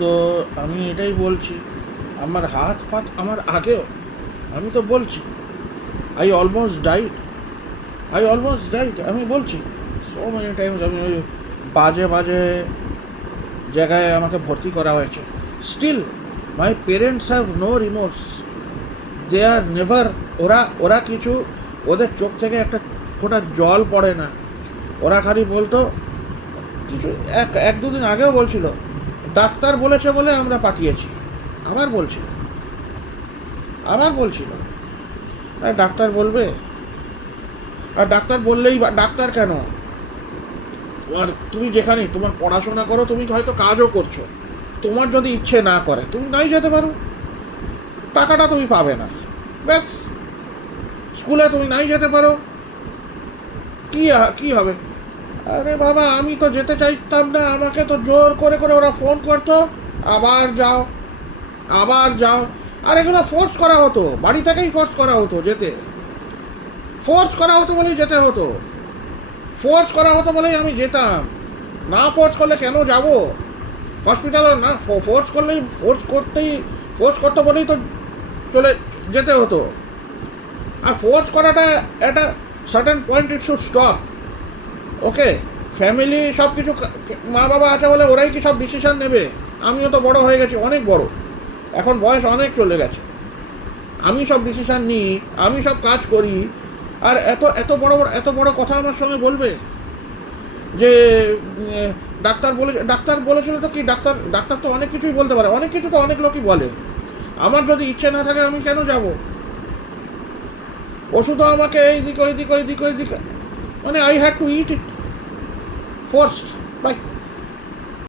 তো আমি এটাই বলছি, আমার হাত ফাত আমার আগেও আমি তো বলছি আই অলমোস্ট ডাইড, আমি বলছি সো মেনি টাইমস। আমি ওই বাজে বাজে জায়গায় আমাকে ভর্তি করা হয়েছে। Still my parents have no remorse, they are never, ওরা ওরা কিছু, ওদের চোখ থেকে একটা ফোঁটা জল পড়ে না। ওরা খালি বলতো কিছু, এক দুদিন আগেও বলছিল ডাক্তার বলেছে বলে আমরা পাঠিয়েছি। আবার বলছি, আবার বলছিল আর ডাক্তার বলবে, আর ডাক্তার বললেই ডাক্তার কেন, তোমার তুমি যেখানে তোমার পড়াশোনা করো, তুমি হয়তো কাজও করছো, তোমার যদি ইচ্ছে না করে তুমি নাই যেতে পারো, টাকাটা তুমি পাবে না, ব্যাস। স্কুলে তুমি নাই যেতে পারো, কি হবে? আরে বাবা, আমি তো যেতে চাইতাম না, আমাকে তো জোর করে করে ওরা ফোন করতো, আবার যাও, আবার যাও। আর এগুলো ফোর্স করা হতো, বাড়ি থেকেই ফোর্স করা হতো যেতে, ফোর্স করা হতো বলেই যেতে হতো, ফোর্স করা হতো বলেই আমি যেতাম। না ফোর্স করলে কেন যাব হসপিটালে? না ফোর্স করলেই, ফোর্স করতে বলেই তো চলে যেতে হতো। আর ফোর্স করাটা একটা certain point it should stop. Okay, family সব কিছু, মা বাবা আছে বলে ওরাই কি সব ডিসিশন নেবে? আমিও তো বড় হয়ে গেছি, অনেক বড়, এখন বয়স অনেক চলে গেছে, আমি সব ডিসিশন নিই, আমি সব কাজ করি। আর এত বড় কথা আমার সঙ্গে বলবে যে ডাক্তার বলেছিল তো কি, ডাক্তার ডাক্তার তো অনেক কিছুই বলতে পারে, অনেক কিছু তো অনেক লোকই বলে। আমার যদি ইচ্ছে না থাকে আমি কেন যাব? ওষুধও আমাকে এইদিকে ওইদিকে, মানে I had to eat eat forced by